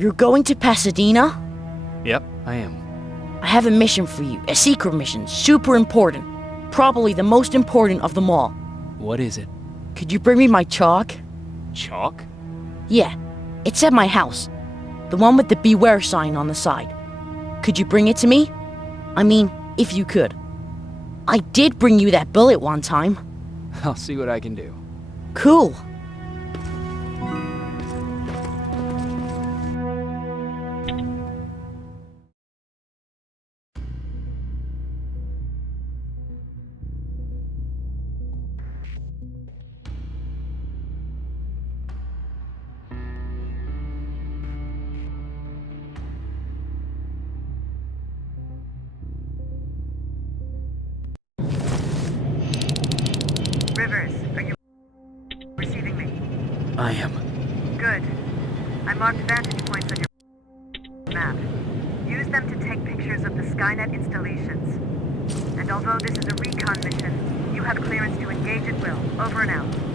You're going to Pasadena? Yep, I am. I have a mission for you. A secret mission. Super important. Probably the most important of them all. What is it? Could you bring me my chalk? Chalk? Yeah. It's at my house. The one with the beware sign on the side. Could you bring it to me? I mean, if you could. I did bring you that bullet one time. I'll see what I can do. Cool. Rivers, are you receiving me? I am. Good. I marked vantage points on your map. Use them to take pictures of the Skynet installations. And although this is a recon mission, you have clearance to engage at will. Over and out.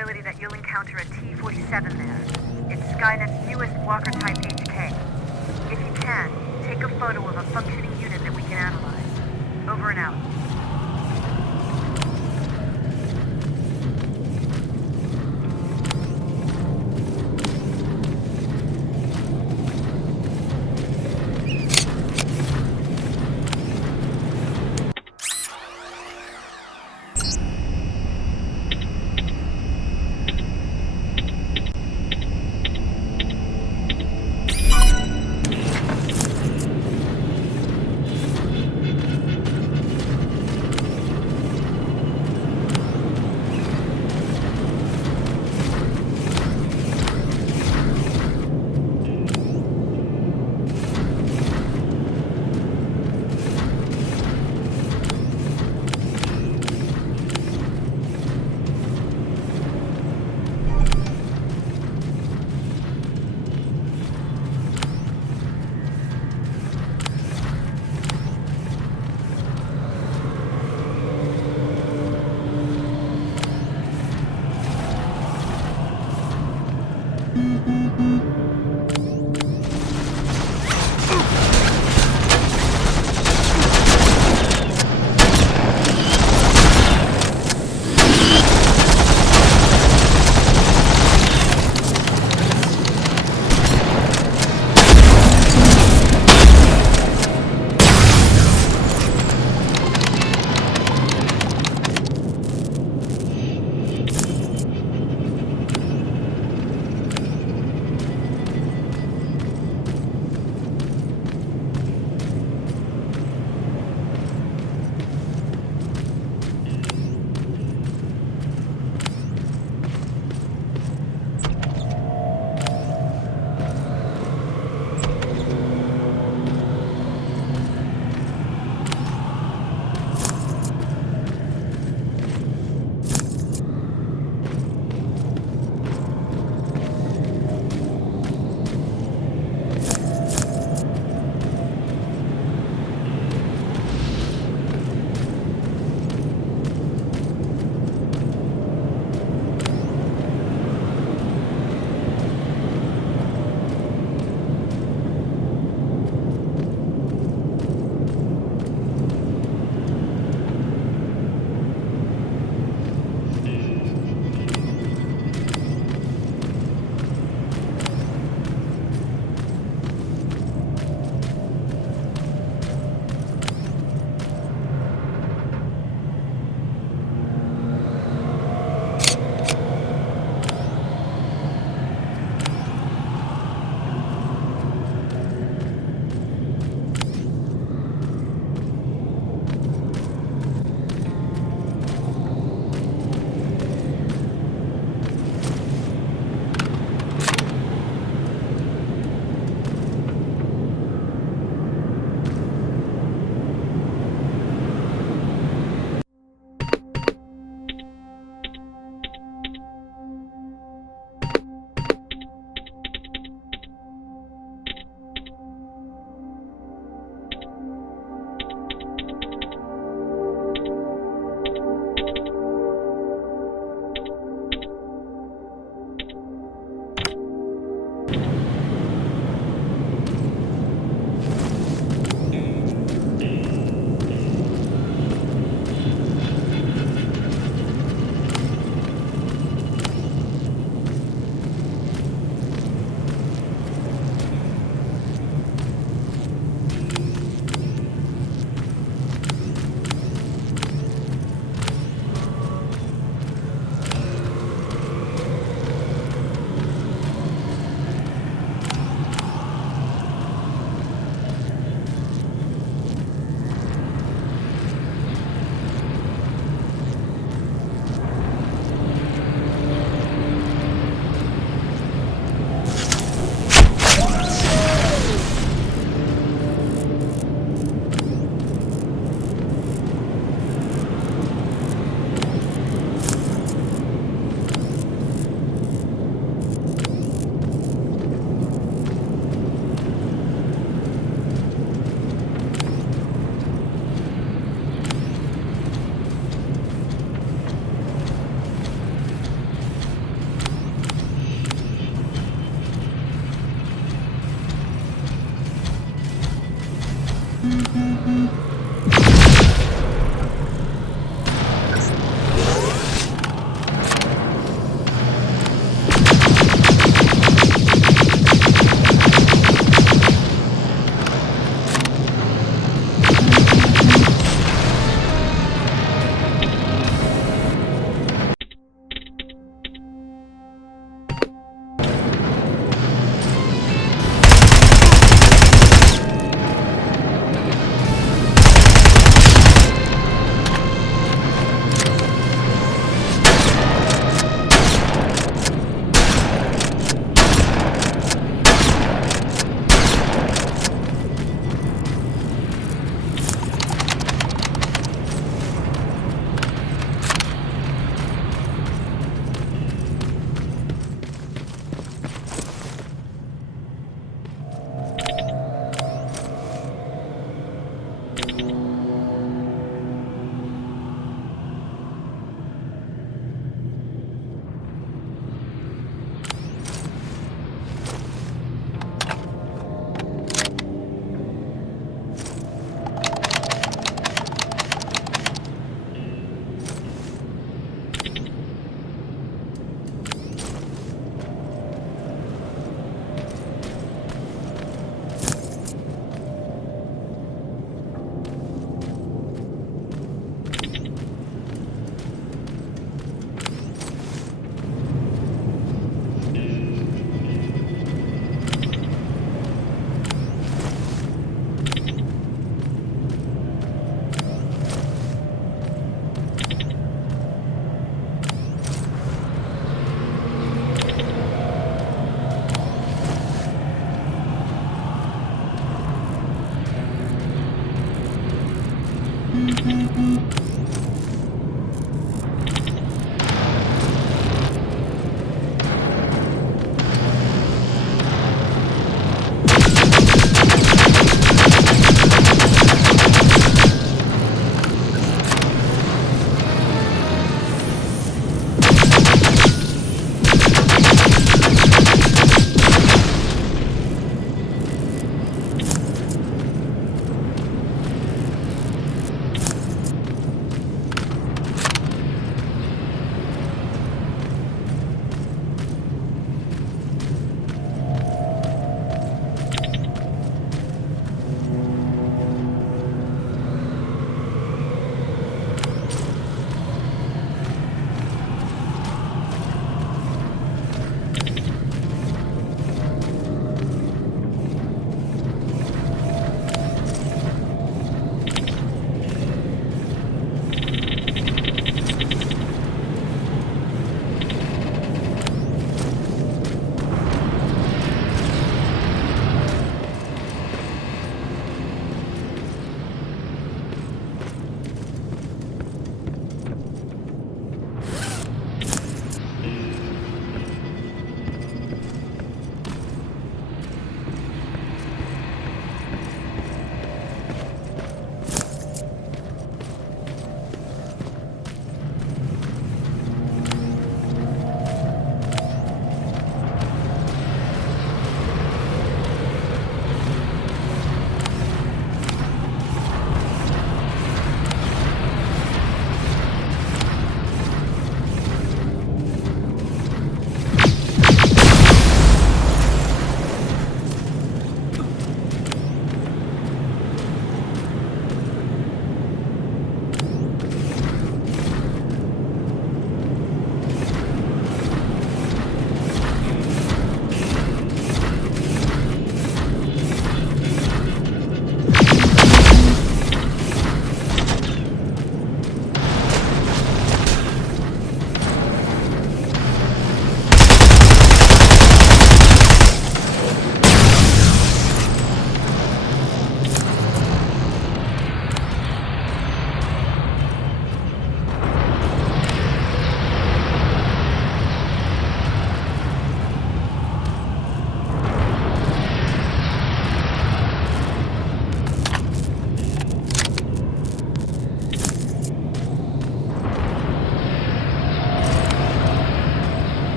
possibility that you'll encounter a T-47 there. It's Skynet's newest Walker-type HK. If you can, take a photo of a functioning unit that we can analyze. Over and out.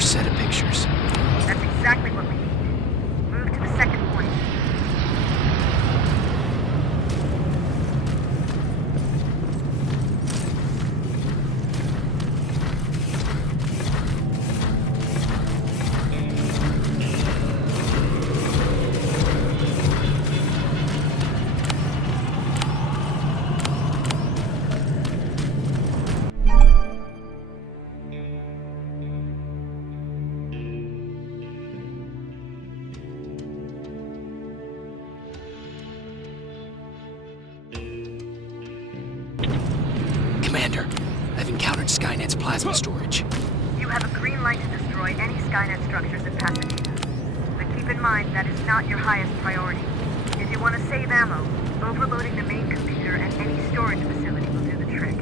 first set of pictures. That's exactly what we need. Move to the second point. Commander, I've encountered Skynet's plasma storage. You have a green light to destroy any Skynet structures in Pasadena. But keep in mind that is not your highest priority. If you want to save ammo, overloading the main computer and any storage facility will do the trick.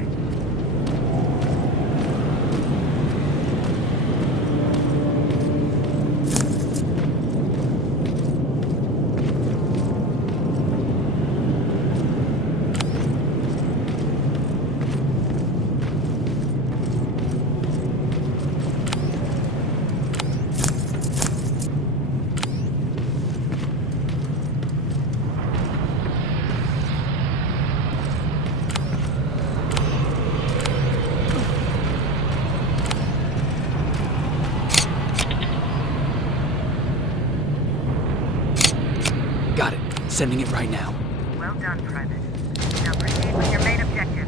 Got it. Sending it right now. Well done, Private. Now proceed with your main objective.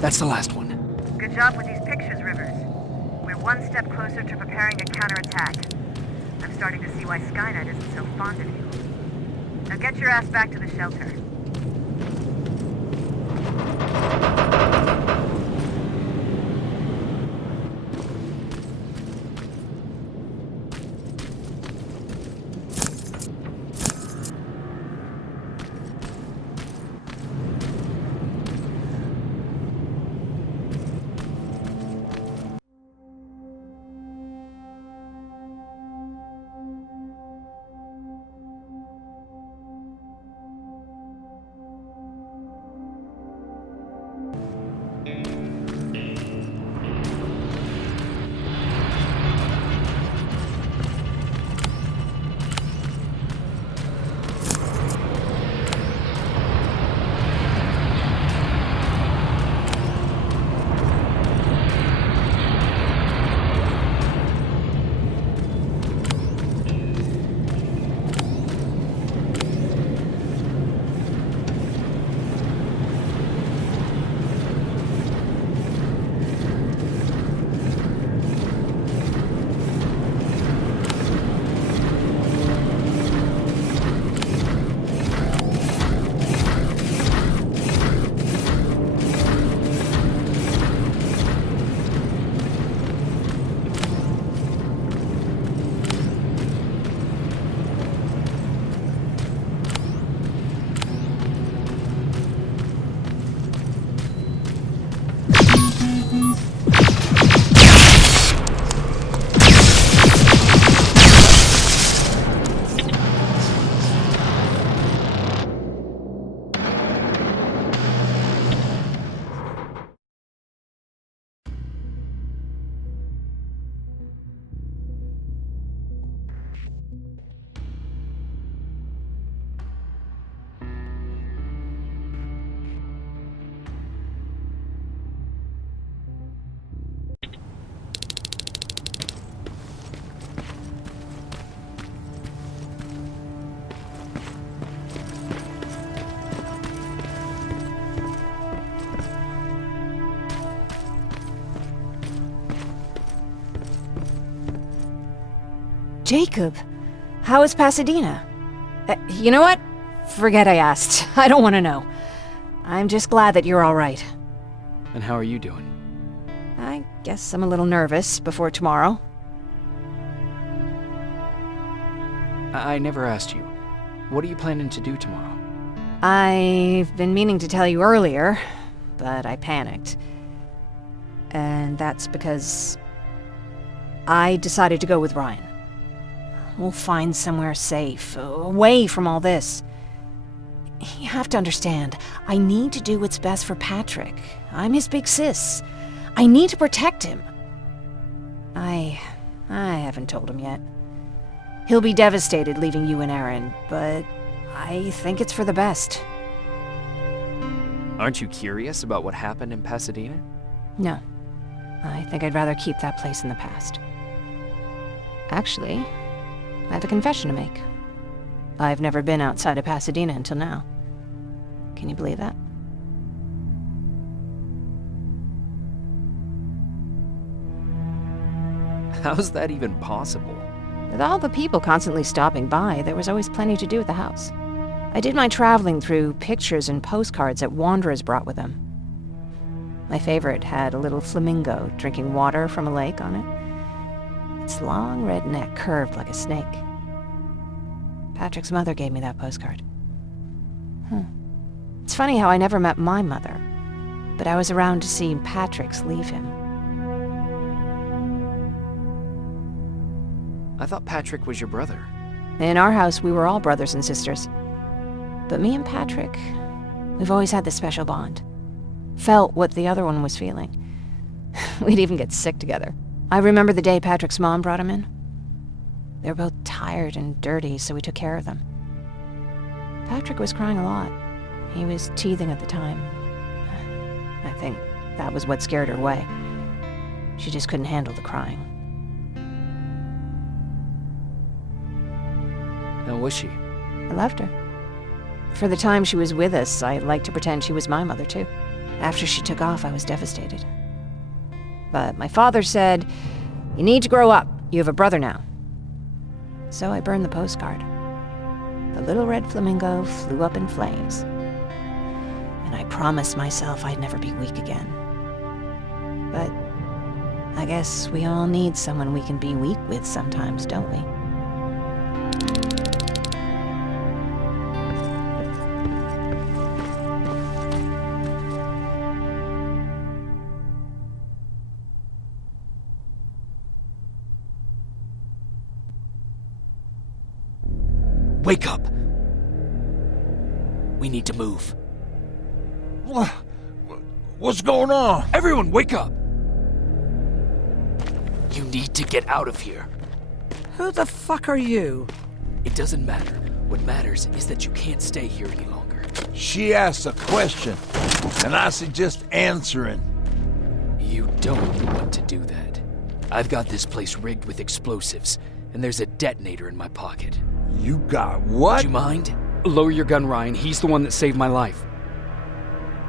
That's the last one. Good job with these pictures, Rivers. We're one step closer to preparing a counterattack. I'm starting to see why Skynet isn't so fond of you. Now get your ass back to the shelter. Jacob, how is Pasadena? You know what? Forget I asked. I don't want to know. I'm just glad that you're all right. And how are you doing? I guess I'm a little nervous before tomorrow. I never asked you. What are you planning to do tomorrow? I've been meaning to tell you earlier, but I panicked. And that's because I decided to go with Ryan. We'll find somewhere safe, away from all this. You have to understand, I need to do what's best for Patrick. I'm his big sis. I need to protect him. I haven't told him yet. He'll be devastated leaving you and Aaron, but I think it's for the best. Aren't you curious about what happened in Pasadena? No. I think I'd rather keep that place in the past. Actually, I have a confession to make. I've never been outside of Pasadena until now. Can you believe that? How's that even possible? With all the people constantly stopping by, there was always plenty to do at the house. I did my traveling through pictures and postcards that wanderers brought with them. My favorite had a little flamingo drinking water from a lake on it. Its long red neck curved like a snake. Patrick's mother gave me that postcard. It's funny how I never met my mother, but I was around to see Patrick's leave him. I thought Patrick was your brother. In our house, we were all brothers and sisters. But me and Patrick, we've always had this special bond. Felt what the other one was feeling. We'd even get sick together. I remember the day Patrick's mom brought him in. They were both tired and dirty, so we took care of them. Patrick was crying a lot. He was teething at the time. I think that was what scared her away. She just couldn't handle the crying. How was she? I loved her. For the time she was with us, I liked to pretend she was my mother, too. After she took off, I was devastated. But my father said, "You need to grow up. You have a brother now." So I burned the postcard. The little red flamingo flew up in flames. And I promised myself I'd never be weak again. But I guess we all need someone we can be weak with sometimes, don't we? Wake up! We need to move. What's going on? Everyone, wake up! You need to get out of here. Who the fuck are you? It doesn't matter. What matters is that you can't stay here any longer. She asked a question, and I suggest answering. You don't want to do that. I've got this place rigged with explosives, and there's a detonator in my pocket. You got what? Would you mind? Lower your gun, Ryan. He's the one that saved my life.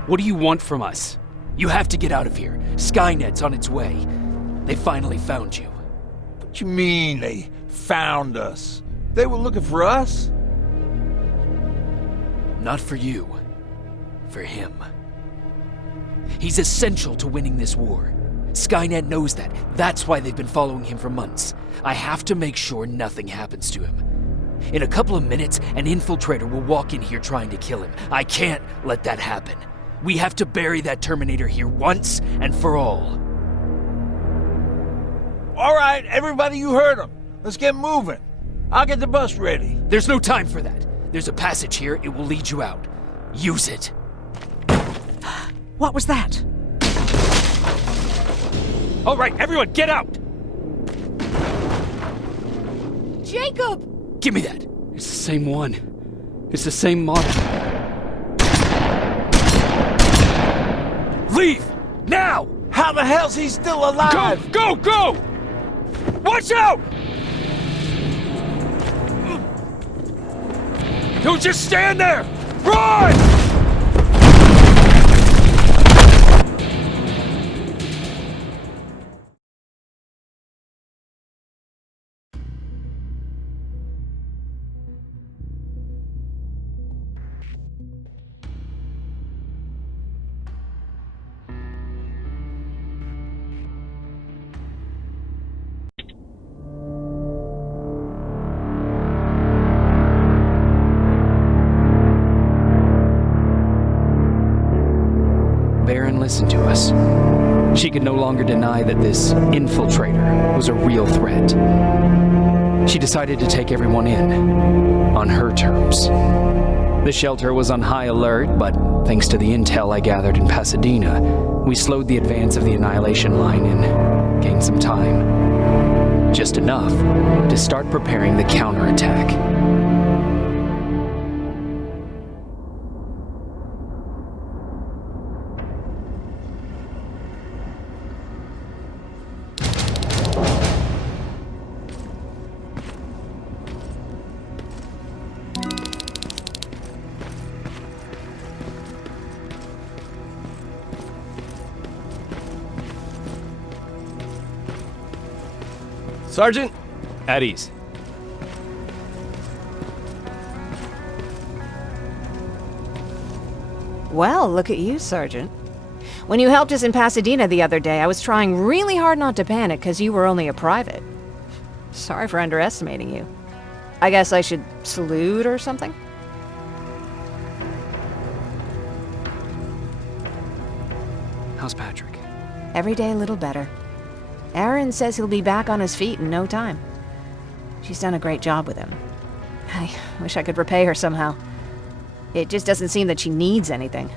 What do you want from us? You have to get out of here. Skynet's on its way. They finally found you. What you mean they found us? They were looking for us? Not for you. For him. He's essential to winning this war. Skynet knows that. That's why they've been following him for months. I have to make sure nothing happens to him. In a couple of minutes, an infiltrator will walk in here trying to kill him. I can't let that happen. We have to bury that Terminator here once and for all. All right, everybody, you heard him. Let's get moving. I'll get the bus ready. There's no time for that. There's a passage here. It will lead you out. Use it. What was that? All right, everyone, get out! Jacob! Give me that. It's the same one. It's the same model. Leave! Now! How the hell's he still alive? Go! Go! Go! Watch out! Don't just stand there! Run! Baron listened to us. She could no longer deny that this infiltrator was a real threat. She decided to take everyone in, on her terms. The shelter was on high alert, but thanks to the intel I gathered in Pasadena, we slowed the advance of the Annihilation Line and gained some time. Just enough to start preparing the counterattack. Sergeant? At ease. Well, look at you, Sergeant. When you helped us in Pasadena the other day, I was trying really hard not to panic because you were only a private. Sorry for underestimating you. I guess I should salute or something? How's Patrick? Every day a little better. Aaron says he'll be back on his feet in no time. She's done a great job with him. I wish I could repay her somehow. It just doesn't seem that she needs anything.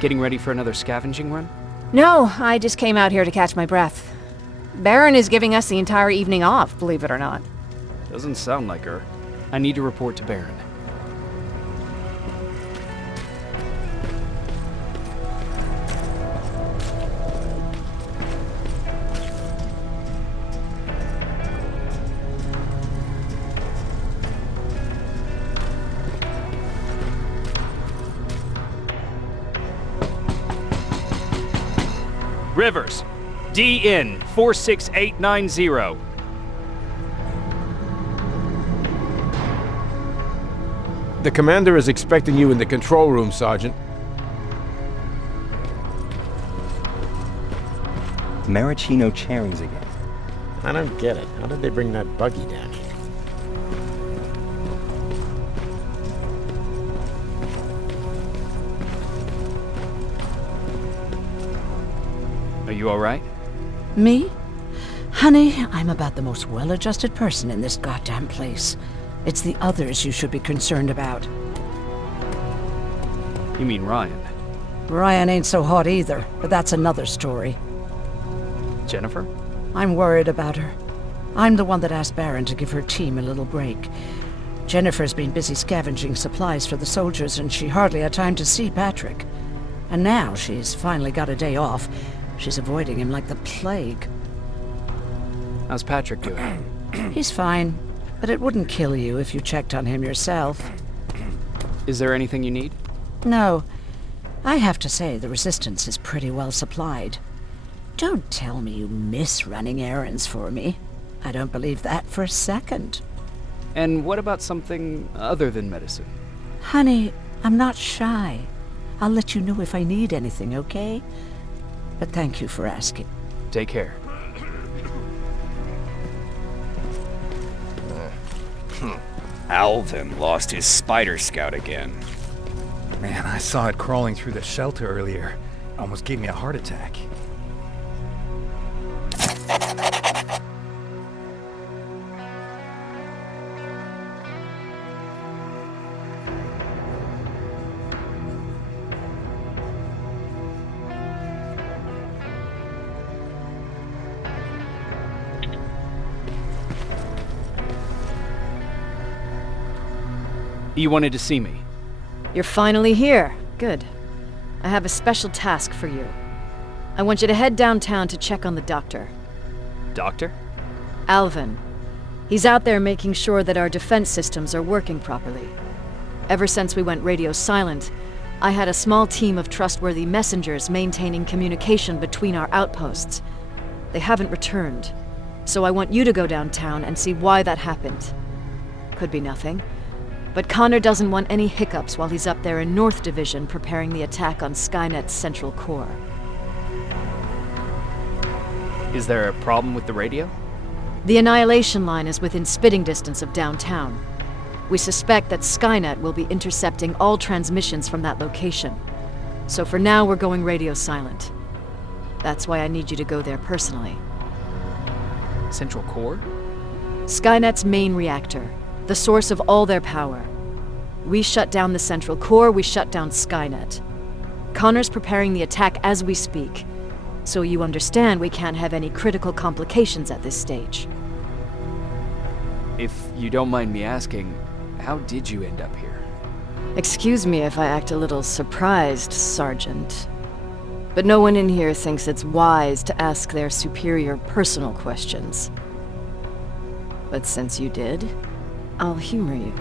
Getting ready for another scavenging run? No, I just came out here to catch my breath. Baron is giving us the entire evening off, believe it or not. Doesn't sound like her. I need to report to Baron. Rivers, DN 46890. The commander is expecting you in the control room, Sergeant. Maraschino chairings again. I don't get it. How did they bring that buggy down here? Are you alright? Me? Honey, I'm about the most well-adjusted person in this goddamn place. It's the others you should be concerned about. You mean Ryan? Ryan ain't so hot either, but that's another story. Jennifer? I'm worried about her. I'm the one that asked Baron to give her team a little break. Jennifer's been busy scavenging supplies for the soldiers, and she hardly had time to see Patrick. And now she's finally got a day off. She's avoiding him like the plague. How's Patrick doing? He's fine, but it wouldn't kill you if you checked on him yourself. Is there anything you need? No. I have to say the Resistance is pretty well supplied. Don't tell me you miss running errands for me. I don't believe that for a second. And what about something other than medicine? Honey, I'm not shy. I'll let you know if I need anything, okay? But thank you for asking. Take care. Alvin lost his Spider Scout again. Man, I saw it crawling through the shelter earlier. Almost gave me a heart attack. You wanted to see me? You're finally here. Good. I have a special task for you. I want you to head downtown to check on the doctor. Doctor? Alvin. He's out there making sure that our defense systems are working properly. Ever since we went radio silent, I had a small team of trustworthy messengers maintaining communication between our outposts. They haven't returned, so I want you to go downtown and see why that happened. Could be nothing. But Connor doesn't want any hiccups while he's up there in North Division preparing the attack on Skynet's central core. Is there a problem with the radio? The Annihilation Line is within spitting distance of downtown. We suspect that Skynet will be intercepting all transmissions from that location. So for now, we're going radio silent. That's why I need you to go there personally. Central core? Skynet's main reactor. The source of all their power. We shut down the central core, we shut down Skynet. Connor's preparing the attack as we speak, so you understand we can't have any critical complications at this stage. If you don't mind me asking, how did you end up here? Excuse me if I act a little surprised, Sergeant. But no one in here thinks it's wise to ask their superior personal questions. But since you did, I'll humor you.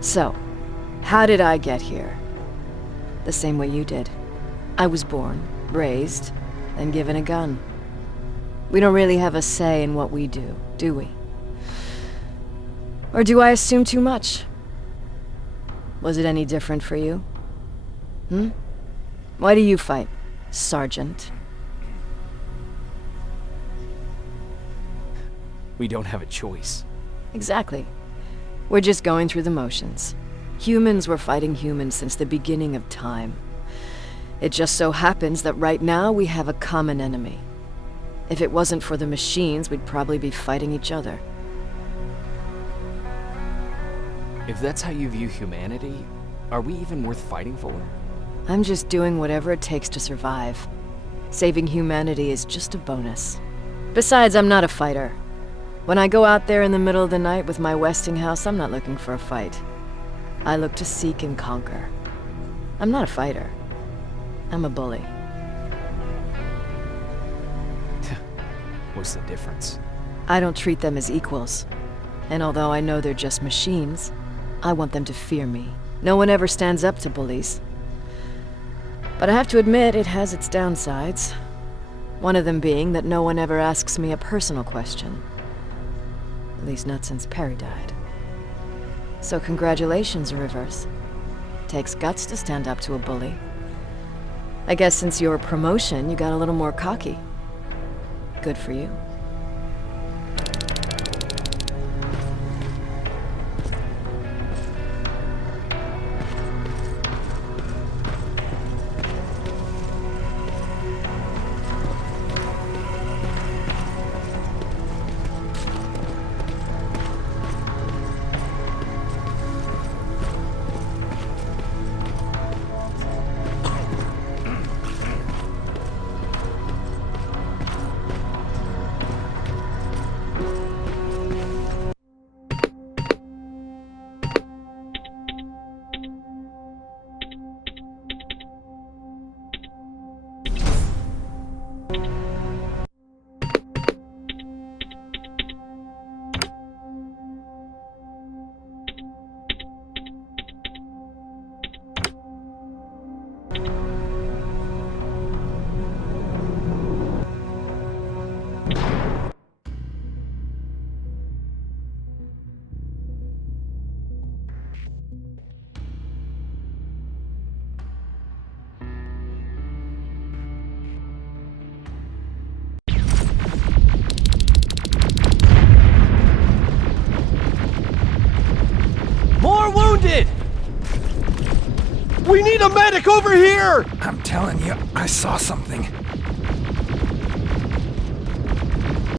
So, how did I get here? The same way you did. I was born, raised, and given a gun. We don't really have a say in what we do we? Or do I assume too much? Was it any different for you? Why do you fight, Sergeant? We don't have a choice. Exactly. We're just going through the motions. Humans were fighting humans since the beginning of time. It just so happens that right now we have a common enemy. If it wasn't for the machines, we'd probably be fighting each other. If that's how you view humanity, are we even worth fighting for? I'm just doing whatever it takes to survive. Saving humanity is just a bonus. Besides, I'm not a fighter. When I go out there in the middle of the night with my Westinghouse, I'm not looking for a fight. I look to seek and conquer. I'm not a fighter. I'm a bully. What's the difference? I don't treat them as equals. And although I know they're just machines, I want them to fear me. No one ever stands up to bullies. But I have to admit, it has its downsides. One of them being that no one ever asks me a personal question. At least not since Perry died. So congratulations, Rivers. Takes guts to stand up to a bully. I guess since your promotion, you got a little more cocky. Good for you. More wounded! We need a medic over here! I'm telling you, I saw something.